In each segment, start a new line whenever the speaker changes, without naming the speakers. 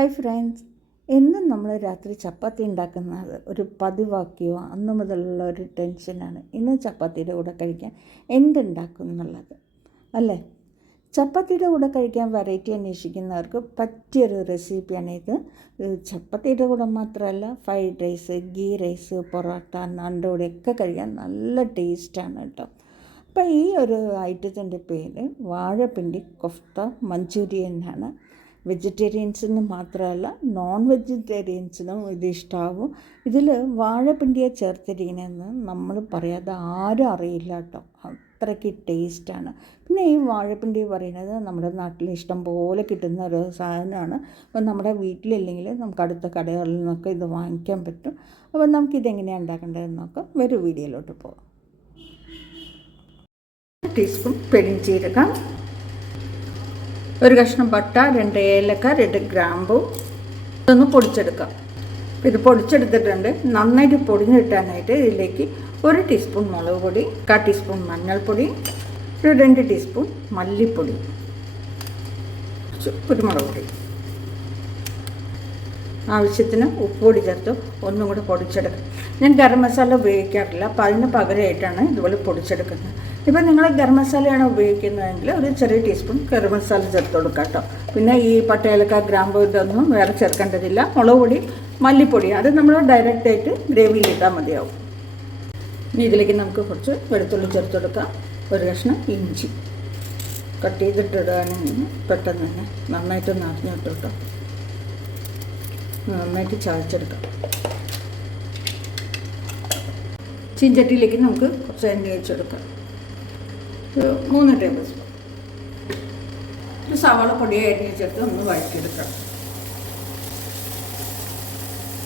Hi friends എന്നും നമ്മൾ രാത്രി ചപ്പാത്തി ഉണ്ടാക്കുന്നത് ഒരു പതിവാക്കിയോ അന്ന് മുതലുള്ള ഒരു ടെൻഷനാണ് ഇന്ന് ചപ്പാത്തിയുടെ കൂടെ കഴിക്കാൻ എന്തുണ്ടാക്കും എന്നുള്ളത് അല്ലേ? ചപ്പാത്തിയുടെ കൂടെ കഴിക്കാൻ വെറൈറ്റി അന്വേഷിക്കുന്നവർക്ക് പറ്റിയൊരു റെസിപ്പിയാണ് ഇത്. ചപ്പാത്തിയുടെ കൂടെ മാത്രമല്ല fried rice ghee rice parotta നാന്റെ ഒക്കെ കഴിക്കാൻ നല്ല ടേസ്റ്റാണ് കേട്ടോ. അപ്പോൾ ഈ ഒരു ഐറ്റത്തിന്റെ പേര് വാഴപ്പിണ്ടി കൊഫ്ത മഞ്ചൂരിയൻ ആണ്. വെജിറ്റേറിയൻസിന് മാത്രമല്ല നോൺ വെജിറ്റേറിയൻസിനും ഇത് ഇഷ്ടമാകും ഇതിൽ വാഴപ്പിണ്ടിയെ ചേർത്തിരിക്കണമെന്ന് നമ്മൾ പറയാതെ ആരും അറിയില്ല കേട്ടോ. അത്രയ്ക്ക് ടേസ്റ്റാണ്. പിന്നെ ഈ വാഴപ്പിണ്ടി പറയുന്നത് നമ്മുടെ നാട്ടിൽ ഇഷ്ടം പോലെ കിട്ടുന്ന ഒരു സാധനമാണ്. അപ്പം നമ്മുടെ വീട്ടിലില്ലെങ്കിൽ നമുക്ക് അടുത്ത കടകളിൽ നിന്നൊക്കെ ഇത് വാങ്ങിക്കാൻ പറ്റും. അപ്പം നമുക്കിതെങ്ങനെയാണ് ഉണ്ടാക്കേണ്ടതെന്ന് നോക്കാം. വരും വീഡിയോയിലോട്ട് പോകാം ടീസ്പൂൺ പെരിഞ്ചീരകം ഒരു കഷ്ണം പട്ട രണ്ട് ഏലക്ക രണ്ട് ഗ്രാമ്പു. ഇതൊന്ന് പൊടിച്ചെടുക്കാം. ഇത് പൊടിച്ചെടുത്തിട്ടുണ്ട്. നന്നായിട്ട് പൊടിഞ്ഞ് കിട്ടാനായിട്ട് ഇതിലേക്ക് ഒരു ടീസ്പൂൺ മുളക് പൊടി കാ ടീസ്പൂൺ മഞ്ഞൾപ്പൊടി ഒരു രണ്ട് ടീസ്പൂൺ മല്ലിപ്പൊടി കുരുമുളക് പൊടി. ആവശ്യത്തിന് ഉപ്പ് പൊടി ചേർത്ത് ഒന്നും കൂടെ പൊടിച്ചെടുക്കും. ഞാൻ ഗരം മസാല ഉപയോഗിക്കാറില്ല. അപ്പോൾ അതിന് പകരമായിട്ടാണ് ഇതുപോലെ പൊടിച്ചെടുക്കുന്നത്. ഇപ്പോൾ നിങ്ങൾ ഗരം മസാലയാണ് ഉപയോഗിക്കുന്നതെങ്കിൽ ഒരു ചെറിയ ടീസ്പൂൺ ഗരം മസാല ചേർത്ത് കൊടുക്കാം കേട്ടോ. പിന്നെ ഈ പട്ടയിലക്ക ഗ്രാമ്പ് ഇതൊന്നും വേറെ ചേർക്കേണ്ടതില്ല. മുളക് പൊടി മല്ലിപ്പൊടി അത് നമ്മൾ ഡയറക്റ്റായിട്ട് ഗ്രേവിയിലിട്ടാൽ മതിയാവും. ഇനി ഇതിലേക്ക് നമുക്ക് കുറച്ച് വെളുത്തുള്ളി ചേർത്ത് കൊടുക്കാം. ഒരു കഷ്ണം ഇഞ്ചി. കട്ട് ചെയ്തിട്ടിടുകയാണെങ്കിൽ പെട്ടെന്ന് തന്നെ നന്നായിട്ട് നിറഞ്ഞിട്ട് കേട്ടോ നന്നായിട്ട് ചതച്ചെടുക്കാം. ചീഞ്ചട്ടിയിലേക്ക് നമുക്ക് കുറച്ച് എണ്ണ ഒഴിച്ചെടുക്കാം മൂന്ന് ടേബിൾ സ്പൂൺ ഒരു സവാള പൊടിയെ അരിഞ്ഞ് ചേർത്ത് ഒന്ന് വഴറ്റിയെടുക്കണം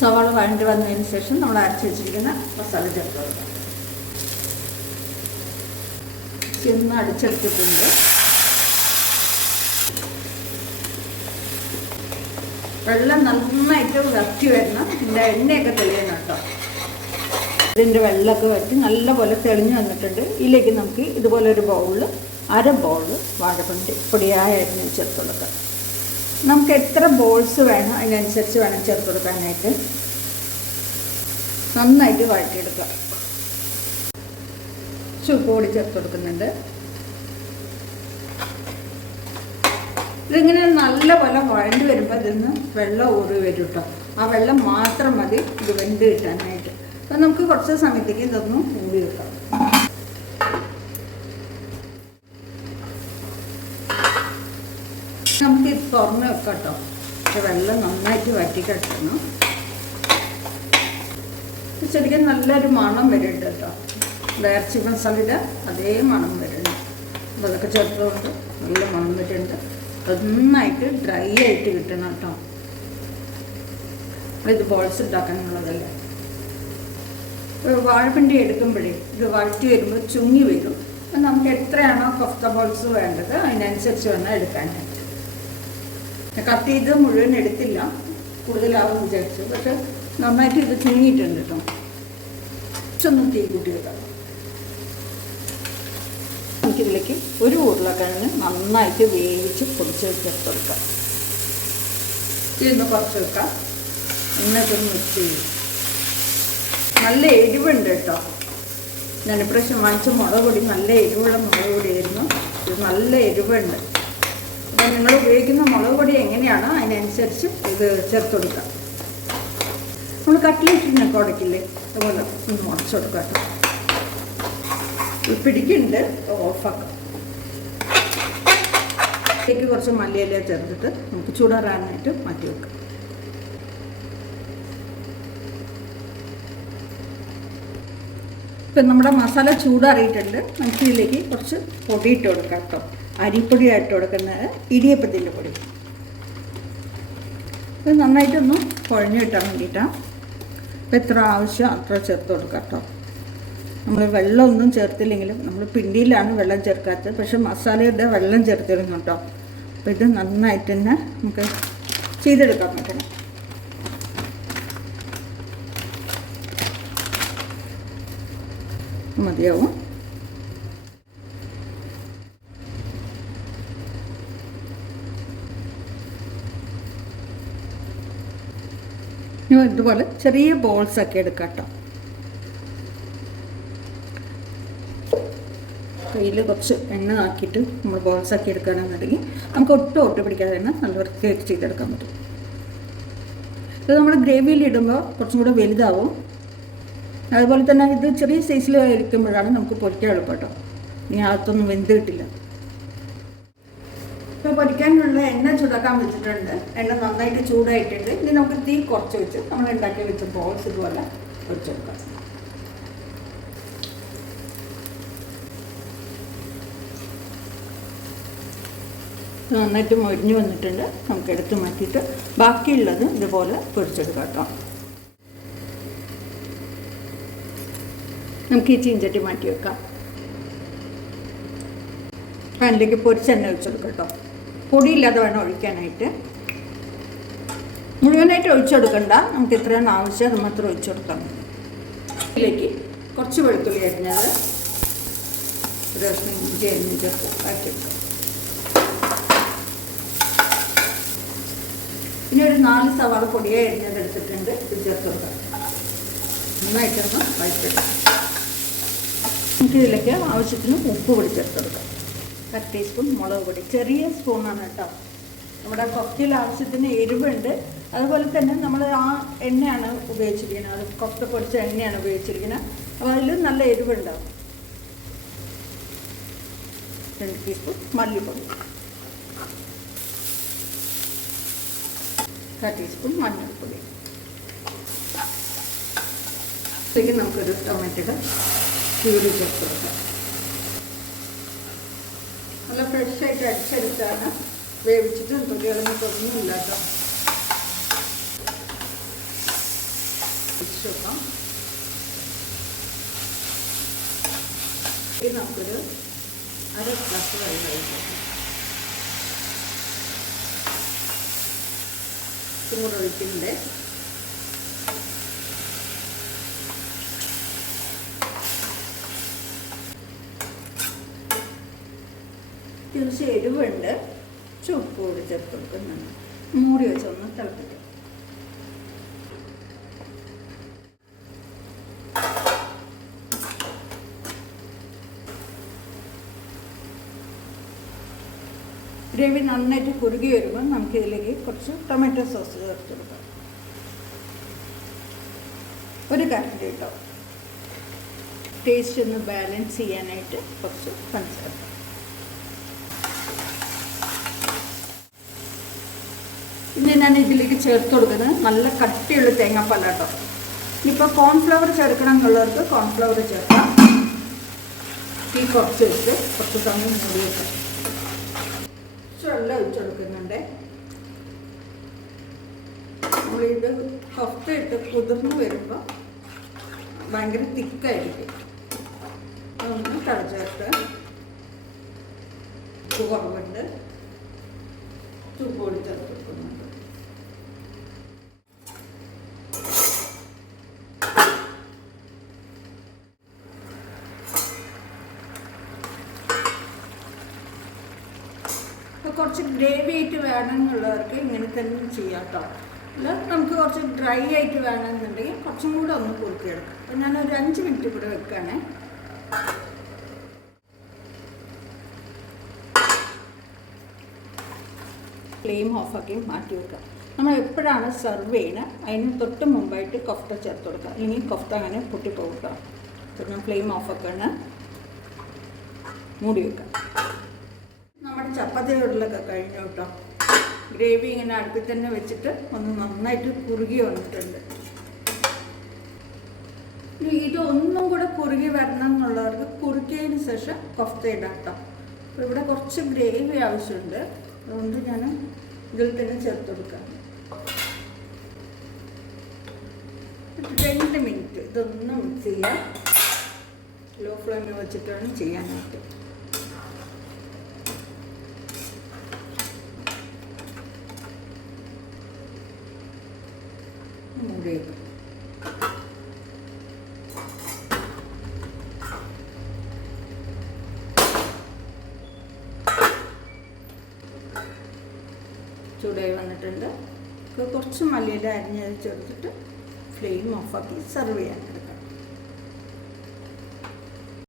സവാള വഴണ്ടി വന്നതിന് ശേഷം നമ്മൾ അരച്ച് വെച്ചിരിക്കുന്ന മസാല ചേർത്ത് ചെന്ന് അടിച്ചെടുത്തിട്ടുണ്ട്. വെള്ളം നന്നായിട്ട് വറ്റി വരണം. ഇതിന്റെ എണ്ണയൊക്കെ തെളിയണം കേട്ടോ. ഇതിന്റെ വെള്ളമൊക്കെ വറ്റി നല്ലപോലെ തെളിഞ്ഞു വന്നിട്ടുണ്ട്. ഇതിലേക്ക് നമുക്ക് ഇതുപോലെ ഒരു ബൗളിൽ അര ബൗൾ വാഴപ്പണ്ടി പൊടിയായ അരിഞ്ഞ് ചേർത്ത് കൊടുക്കാം. നമുക്ക് എത്ര ബോൾസ് വേണം അതിനനുസരിച്ച് വേണം ചേർത്ത് കൊടുക്കാനായിട്ട്. നന്നായിട്ട് വഴറ്റിയെടുക്കാം. ചുപ്പ് പൊടി ചേർത്ത് കൊടുക്കുന്നുണ്ട്. ഇതിങ്ങനെ നല്ല പോലെ വഴണ്ട് വരുമ്പോൾ ഇതിൽ നിന്ന് വെള്ളം ഊറി വരും കേട്ടോ ആ വെള്ളം മാത്രം മതി ഇത് വെന്ത് കിട്ടാനായിട്ട്. അപ്പം നമുക്ക് കുറച്ച് സമയത്തേക്ക് ഇതൊന്ന് മൂടി വെക്കാം. നമുക്ക് ഇത് തുറന്ന് വെക്കാം കേട്ടോ വെള്ളം നന്നായിട്ട് വറ്റിക്കെട്ടണം ശരിക്കും നല്ലൊരു മണം വരുന്നുണ്ട് കേട്ടോ വേർച്ചി മസാലയുടെ അതേ മണം വരുന്നുണ്ട് അപ്പോൾ അതൊക്കെ ചേർത്തുകൊണ്ട് നല്ല മണം വരുന്നുണ്ട് നന്നായിട്ട് ഡ്രൈ ആയിട്ട് കിട്ടണം കേട്ടോ ഇത് ബോൾസ് ഉണ്ടാക്കാനുള്ളതല്ലേ വാഴപ്പിണ്ടി എടുക്കുമ്പോഴേ ഇത് വഴറ്റി വരുമ്പോൾ ചുങ്ങി വരും. അപ്പം നമുക്ക് എത്രയാണോ കൊഫ്ത ബോൾസ് വേണ്ടത് അതിനനുസരിച്ച് വേണം എടുക്കാനായിട്ട് കത്തി ഇത് മുഴുവൻ എടുത്തില്ല. കൂടുതലാവും വിചാരിച്ചു. പക്ഷെ നന്നായിട്ട് ഇത് ചുങ്ങിയിട്ടുണ്ട് കേട്ടോ. കുറച്ചൊന്നും തീ കൂട്ടി വെക്കാം. നമുക്കിതിലേക്ക് ഒരു ഉരുളക്കിഴങ്ങ് നന്നായിട്ട് വേവിച്ച് പൊടിച്ച് ചേർത്ത് കൊടുക്കാം. ഇതിന് കുറച്ച് വെക്കാം. എന്നിട്ടൊന്ന് മിക്സ് ചെയ്യും. നല്ല എരിവുണ്ട് കേട്ടോ. ഞാൻ ഇപ്രാവശ്യം വാങ്ങിച്ച മുളക് പൊടി നല്ല എരിവുള്ള മുളക് പൊടിയായിരുന്നു. ഇത് നല്ല എരിവുണ്ട്. അപ്പം നിങ്ങൾ ഉപയോഗിക്കുന്ന മുളക് പൊടി എങ്ങനെയാണോ അതിനനുസരിച്ച് ഇത് ചേർത്ത് കൊടുക്കാം. നമ്മൾ കട്ട്ലേറ്റിനൊക്കെ ഉടക്കില്ലേ? അതുപോലെ ഒന്ന് മുടച്ചു കൊടുക്കാം കേട്ടോ. പിടിക്കുന്നുണ്ട് ഓഫാക്കാം. ഇതിലേക്ക് കുറച്ച് മല്ലിയില ചേർത്തിട്ട് നമുക്ക് ചൂടാറാനായിട്ട് മാറ്റി വെക്കാം. ഇപ്പം നമ്മുടെ മസാല ചൂടാറിയിട്ടുണ്ട്. നമുക്ക് കുറച്ച് പൊടി ഇട്ട് കൊടുക്കാം കേട്ടോ. അരിപ്പൊടി ഇട്ട് കൊടുക്കുന്നത് ഇടിയപ്പത്തിന്റെ പൊടി. ഇത് നന്നായിട്ടൊന്ന് കുഴഞ്ഞു കിട്ടാൻ വേണ്ടിയിട്ടാണ് ഇപ്പം എത്ര ആവശ്യം അത്ര ചേർത്ത് കൊടുക്കാം കേട്ടോ. നമ്മൾ വെള്ളമൊന്നും ചേർത്തില്ലെങ്കിലും നമ്മൾ പിണ്ടിയിലാണ് വെള്ളം ചേർക്കാത്തത്. പക്ഷെ മസാലയുടെ വെള്ളം ചേർത്തിരുന്നു കേട്ടോ. അപ്പോൾ ഇത് നന്നായിട്ട് തന്നെ നമുക്ക് ചെയ്തെടുക്കാൻ പറ്റണം. മതിയാവും. ഇതുപോലെ ചെറിയ ബോൾസ് ഒക്കെ എടുക്കാം കയ്യിൽ കുറച്ച് എണ്ണ ആക്കിയിട്ട് നമ്മൾ ബോൾസ് ആക്കി എടുക്കുകയാണെന്നുണ്ടെങ്കിൽ നമുക്ക് ഒട്ടും ഒട്ട് പിടിക്കാതെ തന്നെ നല്ല വൃത്തിയായിട്ട് ചെയ്തെടുക്കാൻ പറ്റും. ഇത് നമ്മൾ ഗ്രേവിയിൽ ഇടുമ്പോൾ കുറച്ചും കൂടെ വലുതാവും. അതുപോലെ തന്നെ ഇത് ചെറിയ സൈസിൽ ഇരിക്കുമ്പോഴാണ് നമുക്ക് പൊരിക്കാൻ എളുപ്പം കേട്ടോ ഇനി അകത്തൊന്നും വെന്ത് കിട്ടില്ല ഇപ്പോൾ പൊരിക്കാനുള്ള എണ്ണ ചൂടാക്കാൻ വെച്ചിട്ടുണ്ട്. എണ്ണ നന്നായിട്ട് ചൂടായിട്ടുണ്ട്. ഇനി നമുക്ക് തീ കുറച്ച് വെച്ച് നമ്മൾ ഉണ്ടാക്കി വെച്ച ബോൾസ് ഇതുപോലെ വെച്ചെടുക്കാം നന്നായിട്ട് മൊരിഞ്ഞു വന്നിട്ടുണ്ട്. നമുക്ക് എടുത്ത് മാറ്റിയിട്ട് ബാക്കിയുള്ളത് ഇതുപോലെ പൊരിച്ചെടുക്കാം കേട്ടോ. നമുക്ക് ഈ ചീഞ്ചട്ടി മാറ്റി വെക്കാം. പാനിലേക്ക് പൊരിച്ചെണ്ണ ഒഴിച്ചെടുക്കാം കേട്ടോ. പൊടിയില്ലാതെ വേണം ഒഴിക്കാനായിട്ട്. മുഴുവനായിട്ട് ഒഴിച്ചെടുക്കണ്ട നമുക്ക് ഇത്രയാണ് ആവശ്യം അത് മാത്രം ഒഴിച്ചെടുക്കാം ഇതിലേക്ക് കുറച്ച് വെളുത്തുള്ളി അരിഞ്ഞത് ഒരു കഷ്ണം ഇഞ്ചി അരിഞ്ഞ് ചേർത്ത് പിന്നെ ഒരു നാല് സവാള പൊടിയായി അരിഞ്ഞത് എടുത്തിട്ടുണ്ട്. ഇത് ചേർത്ത് കൊടുക്കാം. നന്നായിട്ടൊന്ന് നമുക്ക് ഇതിലേക്ക് ആവശ്യത്തിന് ഉപ്പ് പൊടി ചേർത്ത് കൊടുക്കാം അര ടീസ്പൂൺ മുളക് പൊടി. ചെറിയ സ്പൂണാണ് കേട്ടോ. നമ്മുടെ കൊക്കയിൽ ആവശ്യത്തിന് എരിവുണ്ട്. അതുപോലെ തന്നെ നമ്മൾ ആ എണ്ണയാണ് ഉപയോഗിച്ചിരിക്കുന്നത്. അത് കൊക്ക പൊടിച്ച എണ്ണയാണ് ഉപയോഗിച്ചിരിക്കുന്നത്. അപ്പോൾ അതിൽ നല്ല എരിവുണ്ടാവും. രണ്ട് ടീസ്പൂൺ മല്ലിപ്പൊടി. കാ ടീസ്പൂൺ മഞ്ഞൾപ്പൊടി. നമുക്കൊരു ടൊമാറ്റോയുടെ പ്യൂരി ചേർത്ത് നല്ല ഫ്രഷായിട്ട് അടിച്ചെടുത്താണ്. വേവിച്ചിട്ട് തൊലികളൊന്നുമില്ല കേട്ടോ. ഒഴിച്ച് വെക്കാം ഇത് നമുക്കൊരു അര ഗ്ലാസ് വെള്ളം ഒഴിക്കാം. ഇതും കുറച്ച് എരിവുണ്ട്. കൂടി ചേർത്ത് കൊടുക്കുന്നുണ്ട്. മൂടി വെച്ചൊന്ന് തിളപ്പിക്കും. ഗ്രേവി നന്നായിട്ട് കുറുകി വരുമ്പോൾ നമുക്ക് ഇതിലേക്ക് കുറച്ച് ടൊമാറ്റോ സോസ് ചേർത്ത് കൊടുക്കാം. ഒരു കറക്റ്റ് കേട്ടോ ടേസ്റ്റ് ഒന്ന് ബാലൻസ് ചെയ്യാനായിട്ട് കുറച്ച് പഞ്ചസാര. പിന്നെ ഞാൻ ഇതിലേക്ക് ചേർത്ത് കൊടുക്കുന്നത് നല്ല കട്ടിയുള്ള തേങ്ങാപ്പാല കേട്ടോ ഇനിയിപ്പോൾ കോൺഫ്ലവർ ചേർക്കണം എന്നുള്ളവർക്ക് കോൺഫ്ലവർ ചേർക്കാം. തീ കുറച്ച് വെച്ച് കുറച്ച് സമയം മൂടി വെക്കാം. വെള്ളം ഒഴിച്ചു കൊടുക്കുന്നുണ്ട്. നമ്മളിത് കഫ ഇട്ട് കുതിർന്ന് വരുമ്പോൾ ഭയങ്കര തിക്കായിരിക്കും. അതൊന്ന് തടച്ചേർത്ത് കുറവുണ്ട്. ഉപ്പ് പൊടി കുറച്ച് ഗ്രേവി ആയിട്ട് വേണമെന്നുള്ളവർക്ക് ഇങ്ങനെ തന്നെ ചെയ്യാം കേട്ടോ അല്ല നമുക്ക് കുറച്ച് ഡ്രൈ ആയിട്ട് വേണമെന്നുണ്ടെങ്കിൽ കുറച്ചും കൂടെ ഒന്ന് കുറുക്കിയെടുക്കാം. അപ്പം ഞാനൊരു അഞ്ച് മിനിറ്റ് ഇവിടെ വെക്കുകയാണേ. ഫ്ലെയിം ഓഫാക്കി മാറ്റി വെക്കുക. നമ്മൾ എപ്പോഴാണ് സെർവ് ചെയ്യുന്നത്? അതിന് തൊട്ട് മുമ്പായിട്ട് കൊഫ്ത ചേർത്ത് കൊടുക്കുക. ഇനി കൊഫ്ത അങ്ങനെ പൊട്ടിപ്പോകുക തുടർന്ന് ഫ്ലെയിം ഓഫാക്കാണ് മൂടി വെക്കുക നമ്മുടെ ചപ്പാത്തി ഉരുളൊക്കെ കഴിഞ്ഞു കേട്ടോ ഗ്രേവി ഇങ്ങനെ അടുപ്പിൽ തന്നെ വെച്ചിട്ട് ഒന്ന് നന്നായിട്ട് കുറുകി വന്നിട്ടുണ്ട്. ഇതൊന്നും കൂടെ കുറുകി വരണം എന്നുള്ളവർക്ക് കുറുക്കിയതിന് ശേഷം കൊഫ്ത ഇടാം കേട്ടോ അപ്പോൾ ഇവിടെ കുറച്ച് ഗ്രേവി ആവശ്യമുണ്ട്. അതുകൊണ്ട് ഞാൻ ഇതിൽ തന്നെ ചേർത്ത് കൊടുക്കാം രണ്ട് മിനിറ്റ് ഇതൊന്നും ചെയ്യാം. ലോ ഫ്ലെയിമിൽ വെച്ചിട്ടാണ് ചെയ്യാനായിട്ട് മൂടി വെക്കും ചൂടായി വന്നിട്ടുണ്ട്. കുറച്ച് മല്ലിയില ചേർത്തിട്ട് ഫ്ലെയിം ഓഫാക്കി സെർവ് ചെയ്യാൻ